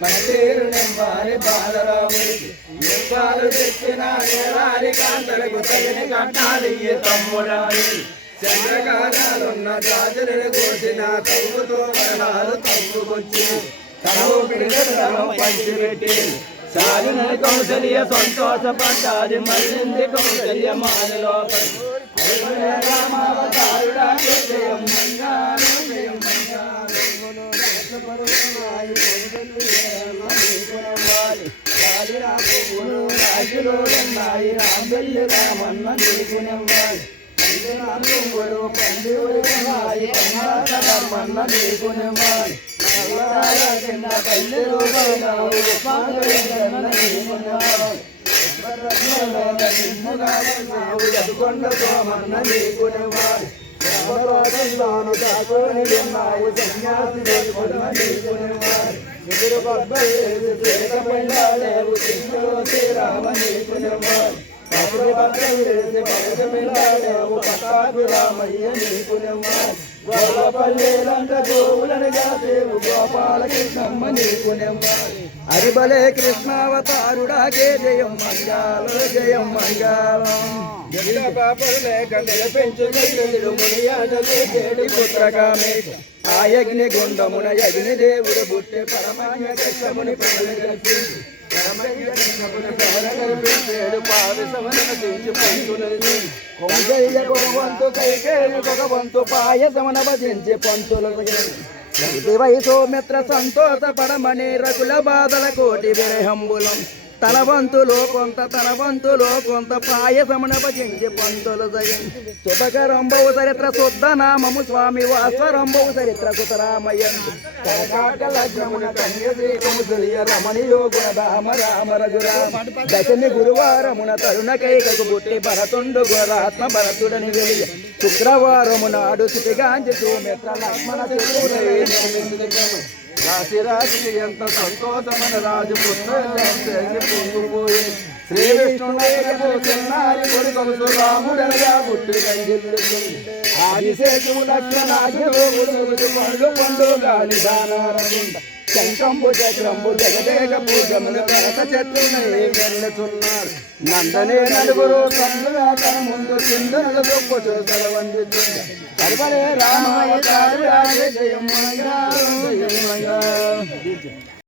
మన పేరు నింపాలి బాలరాముడికి నింపాలు తెచ్చిన నేరాలి కాంతలకు తగిన కట్టాలి తమ్ముడాలి చంద్రకాలాలున్న రాజులను కోసిన తమ్ముతో వరణాలు తమ్ముకొచ్చి తమో పిల్లలను పంచిపెట్టి సాలిన కౌశల్య సంతోషపడ్డాది మళ్ళీ కౌశల్య మానలో రామావతారుడాకి జయం మంగారు జయం రాజులో ఉన్నాయి రాంబెల్లి రామన్న నీకునివ్వాలి పండుగలు రమ్మన్న నీకునివ్వాలి పల్లెలు ఎదుకొండ సోమన్న నీకునివ్వాలి రామరోజంలోను దాకుని ఉన్నాయి సన్యాసి నీకునివ్వాలి ఎదురు బొబ్బలేవు పేద పిల్లాడేవు సింహలో శ్రీరామ నీకునివ్వాలి పసుపు బట్టలు వేసి పసుపు పిల్లాడేవు పటాకు రామయ్య నీకునివ్వాలి గోపల్లేలంత గోవులను కాసేవు గోపాలకృష్ణమ్మ నీకునివ్వాలి హరిబలే కృష్ణావతారుడాకే జయం మంగాళం జయం మంగాళం పాపలు లేక నిలపెంచు మునియాడలేడి పుత్రకామేశ ఆ యజ్ఞ గుండమున యజ్ఞ దేవుడు పుట్టే పరమాన్య కృష్ణముని పంతులు కైకేయుగవంతు పాయసమన భజించి పంతులు వయసు మిత్ర సంతోష పడమని రకుల బాధల కోటి విరహంబులం తన వంతులో కొంత పాయసమున భజించి పంతులు జగించి శుభకరంబవు చరిత్ర శుద్ధ నామము స్వామి వాస్వరంబవు చరిత్ర సుతరామయ్య రమణి యోగుణ రామ రామ రఘురామ దశమి గురువారమున తరుణ కైకకు పుట్టి భరతుండు గురాత్మ భరతుడని వెలియ శుక్రవారము నాడు స్థితిగాంచి సూమిత్ర లక్ష్మణ రాశి రాశి ఎంత సంతోషమైన రాజు పొంగిపోయి శ్రీ విష్ణునారి కొడుకు రాముడనగా పుట్టి కంజిల్లుతుంది ఆదిశేషువు లక్ష్మణాజు పండు గాలి దానారకుండ శంకంబు చక్రంబు జగదేక పూజములు భరత చెట్టునై వెళ్ళుతున్నారు నందనే నలుగురు సందుగా తన ముందు చిందనలు గొప్ప చూసలు వందిస్తుంది సర్వరే రామావతారు జయం మంగళం జయం మంగళం